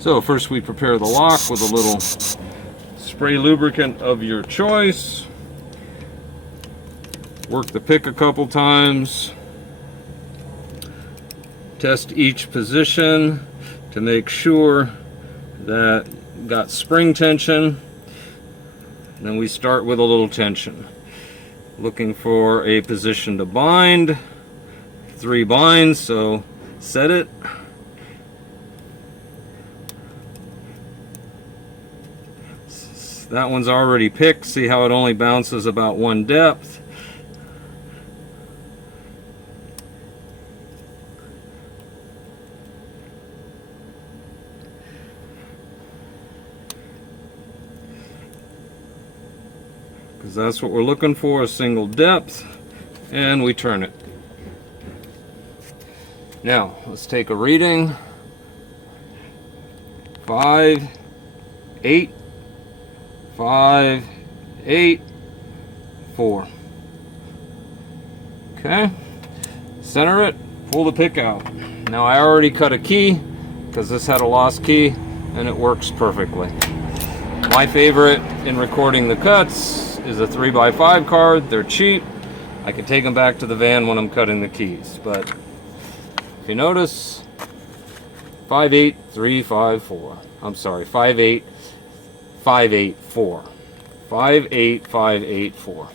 So first we prepare the lock with a little spray lubricant of your choice. Work the pick a couple times. Test each position to make sure that got spring tension. Then we start with a little tension. Looking for a position to bind. 3 binds, so set it. That one's already picked. See how it only bounces about 1 depth. Because that's what we're looking for, a single depth, and we turn it. Now let's take a reading. 5, 8, 5, 8, 4. Okay, center it, pull the pick out. Now I already cut a key because this had a lost key and it works perfectly. My favorite in recording the cuts is a 3x5 card. They're cheap. I can take them back to the van when I'm cutting the keys. But if you notice, 58354. I'm sorry, 58584. 58584.